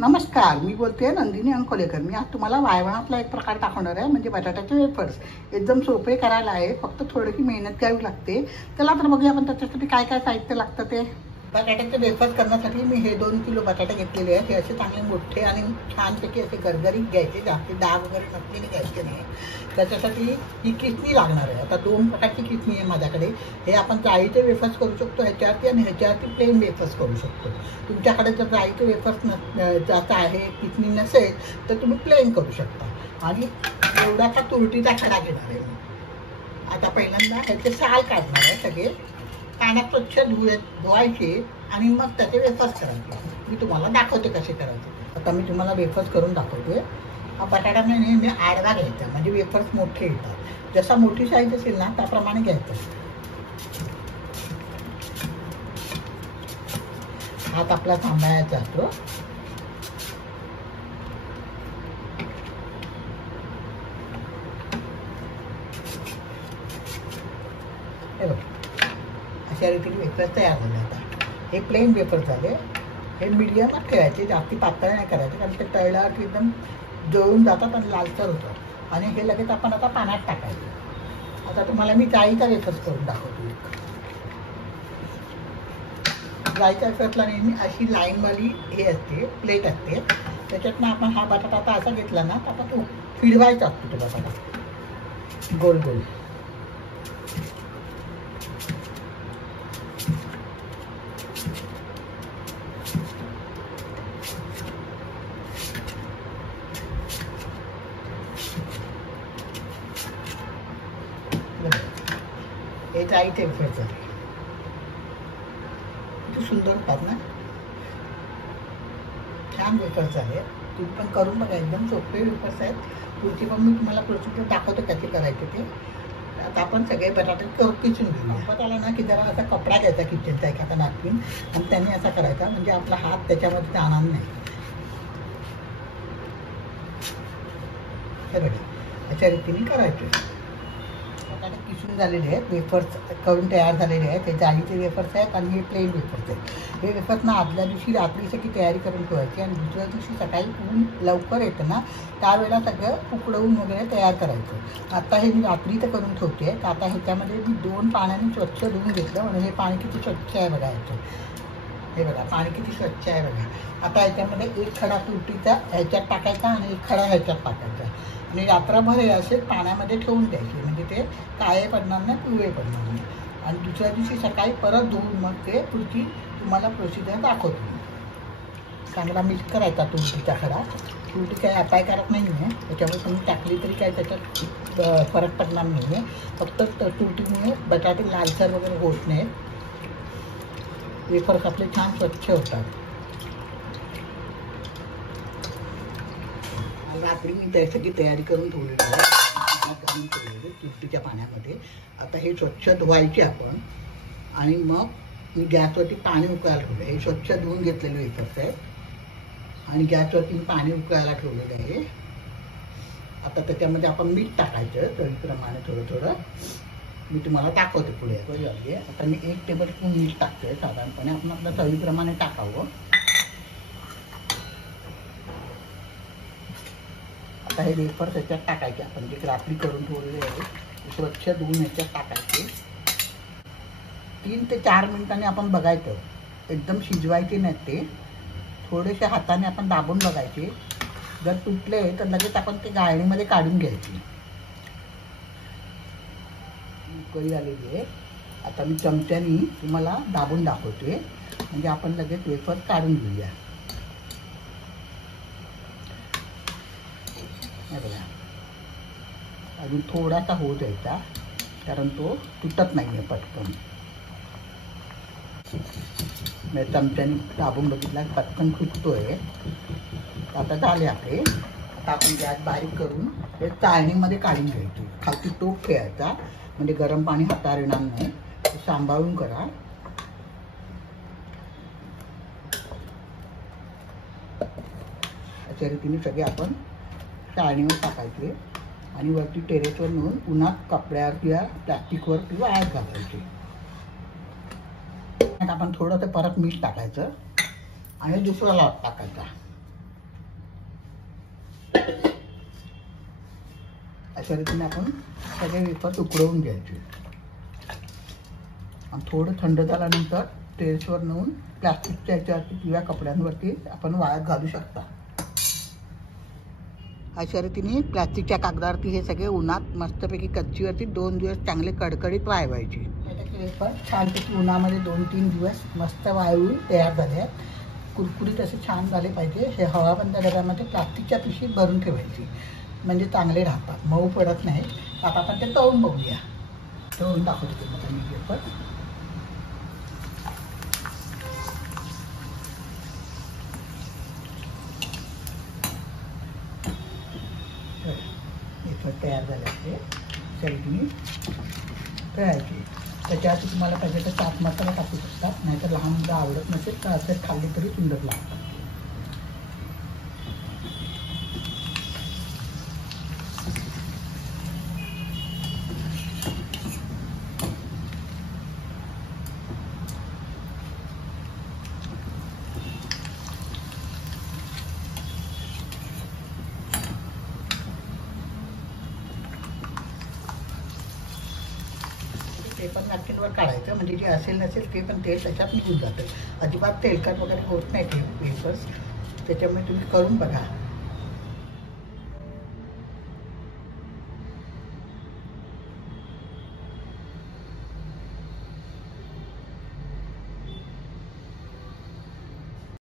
नमस्कार, मी बोलते नंदिनी अंकोलेकर। मी आज तुम्हाला वाळवणातला एक प्रकार दाखवणार आहे, म्हणजे बटाट्याचे वेफर्स। एकदम सोपे करायला आहे, फक्त थोडीशी मेहनत घ्यावी लागते। चला तर बघूया आपण त्याच्यासाठी काय काय साहित्य लागतं ते। बटाट्याचे वेफर्स करण्यासाठी मी हे 2 किलो बटाटे घेतलेले आहेत। हे असे चांगले मोठे आणि छानपैकी असे गरगरीत घ्यायचे, जास्त डाग वगैरे नसलेले घ्यायचे नाही। त्याच्यासाठी ही किसणी लागणार आहे। आता 2 प्रकारची किसणी आहे माझ्याकडे। हे आपण जाळीचे वेफर्स करू शकतो ह्याच्यावरती, आणि ह्याच्यावरती प्लेन वेफर्स करू शकतो। तुमच्याकडे जर जाळीचे वेफर्स जात आहे, किसणी नसेल तर तुम्ही प्लेन करू शकता। आणि एवढासा तुरटीचा खडा घेणार आहे मी। आता पहिल्यांदा ह्याचे साल काढणार आहे सगळे, पाण्यात स्वच्छ धुवायचे आणि मग त्याचे वेफर्स करायचे। मी तुम्हाला दाखवते कसे करायचे। आता मी तुम्हाला वेफर्स करून दाखवते। हा बटाटा नेहमी आडवा घ्यायचा, म्हणजे वेफर्स मोठे येतात। जसा मोठी साईज असेल ना त्याप्रमाणे घ्यायचं। हात आपला सांभाळायचा असतो। हे बघ, अशा रीतीने वेफर्स तयार झाले। आता हे प्लेन वेफर्स झाले। हे मीडियमच ठेवायचे, जास्ती पातळ नाही करायचे, कारण ते तळल्यावर एकदम जळून जातात आणि लालसर होतात। आणि हे लगेच आपण आता पाण्यात टाकायचे। आता तुम्हाला मी जाळीचा वेफर्स करून दाखवतो। जाळीच्या वेफर्सला नेहमी अशी लाईनवाली हे असते, प्लेट असते। त्याच्यातनं आपण हा बटाटा आता असा घेतला ना तर आता तो फिरवायचा असतो तो बटाटा गोल गोल। हे जाळीचे वेफर्स झाले, किती सुंदर होतात ना, छान वेफर्स झाले। तुम्ही पण करून बघा, एकदम सोपे वेफर्स आहेत। पुढची पण मी तुम्हाला प्रोसिजर दाखवतो कसे करायचे ते। आता आपण सगळे बटाटे किसून घेऊ। संपत आला ना की जरा असा कपडा घ्यायचा किचनचा, एखादा नॅपकिन, आणि त्याने असा करायचा, म्हणजे आपला हात त्याच्यामध्ये जाणार नाही। हे बघा, अशा रीतीने करायचे। बटाटे किसून झालेले आहेत, वेफर्स करून तयार झालेले आहेत। हे जाळीचे वेफर्स आहेत आणि हे प्लेन वेफर्स आहेत। हे वेफर्स ना आदल्या दिवशी रात्री सगळी तयारी करून ठेवायची, आणि दुसऱ्या दिवशी सकाळी ऊन लवकर येतं ना त्यावेळेला सगळं उकडवून वगैरे तयार करायचं। आता हे मी रात्री तर करून ठेवते। तर आता ह्याच्यामध्ये मी 2 पाण्याने स्वच्छ धुवून घेतलं, म्हणजे हे पाणी किती स्वच्छ आहे बघा ह्याचं। हे बघा, पाणी किती स्वच्छ आहे बघा। आता ह्याच्यामध्ये 1 खडा तुरटीचा ह्याच्यात टाकायचा आणि 1 खडा ह्याच्यात टाकायचा, आणि रात्रभर हे असे पाण्यामध्ये ठेवून द्यायचे, म्हणजे ते काळे पडणार नाही, पिवळे पडणार नाही। आणि दुसऱ्या दिवशी सकाळी परत धुवून मग ते पुढची तुम्हाला प्रोसिजर दाखवतो। चांगला मिक्स करायचा तुरटीचा खडा। तुरटी काही अपायकारक नाही आहे, त्याच्यामुळे तुम्ही टाकली तरी काही त्याच्यात फरक पडणार नाही आहे। फक्त तुरटीमुळे बटाटे लालसर वगैरे होत नाहीत, वेफर्स आपले छान स्वच्छ होतात। रात्री मी त्यासाठी तयारी करून ठेवलेली आहे तुरटीच्या पाण्यामध्ये। आता हे स्वच्छ धुवायचे आपण, आणि मग मी गॅसवरती पाणी उकळायला ठेवलं। हे स्वच्छ धुवून घेतलेले वेफर्स आहेत, आणि गॅसवरती मी पाणी उकळायला ठेवलेलं आहे। आता त्याच्यामध्ये आपण मीठ टाकायचं चवीप्रमाणे, थोडं थोडं। मी तुम्हाला दाखवते पुढे। आता मी 1 टेबलस्पून मीठ टाकतोय साधारणपणे, आपण आपल्या चवीप्रमाणे टाकावं। आता हे वेफर्स ह्याच्यात टाकायचे, आपण जे रात्री करून ठेवलेले आहे स्वच्छ धुवून ह्याच्यात टाकायचे। 3 ते 4 मिनिटांनी आपण बघायचं, एकदम शिजवायचे नाही ते, थोडेसे हाताने आपण दाबून बघायचे। जर तुटले तर लगेच आपण ते गाळणीमध्ये काढून घ्यायचे। उकळी आलेली आहे, आता मी चमच्यानी तुम्हाला दाबून दाखवते, म्हणजे आपण लगेच वेफर्स काढून घेऊया। हे बघा, अजून थोडासा होऊ द्यायचा, कारण तो तुटत नाही आहे पटकन। मी चमच्याने दाबून बघितला, पटकन तुटतोय। आता झाले आपले। आता आपण गॅस बारीक करून हे चाळणीमध्ये काढून घ्यायचे। खालती टोप ठेवायचा, म्हणजे गरम पाणी हातावर येणार नाही, सांभाळून करा। अशा रीतीने सगळे आपण चाळणीवर टाकायचे, आणि वरती टेरेसवर नेऊन उन्हात कपड्यावर किंवा प्लास्टिकवर किंवा आत घालायचे। आपण थोडंसं परत मीठ टाकायचं, आणि दुसरा लॉट टाकायचा। अशा रीतीने आपण सगळे वेफर्स उकडवून घ्यायचे आणि थोडं थंड झाल्यानंतर टेरेसवर नेऊन प्लास्टिकच्या याच्यावरती किंवा कपड्यांवरती आपण वाळत घालू शकता. अशा रीतीने प्लास्टिकच्या कागदावरती हे सगळे उन्हात मस्तपैकी कच्चीवरती 2 दिवस चांगले कडकडीत वाळवायचे. बटाट्याचे वेफर छानपैकी उन्हामध्ये 2-3 दिवस मस्त वाळवून तयार झाले आहेत. कुरकुरीत असे छान झाले पाहिजे. हे हवाबंद डब्यामध्ये प्लास्टिकच्या पिशवीत भरून ठेवायची म्हणजे चांगले राहतात, मऊ पडत नाही. आता आपण ते तळून बघूया. तळून दाखवतो तुम्हाला मी वेफर. वेफर तयार झाले असते चटणी तळायची. त्याच्यावरती तुम्हाला पाहिजे तर चाट मसाला टाकू शकतात, नाहीतर लहान मुलं आवडत नसेल तर असं खाल्ली तरी सुंदर लागतात. ते पण नॅपकिनवर काढायचं म्हणजे जे असेल नसेल ते पण तेल त्याच्यात निघून जातं. अजिबात तेलकट वगैरे होत नाही ते वेफर्स. त्याच्यामुळे तुम्ही करून बघा.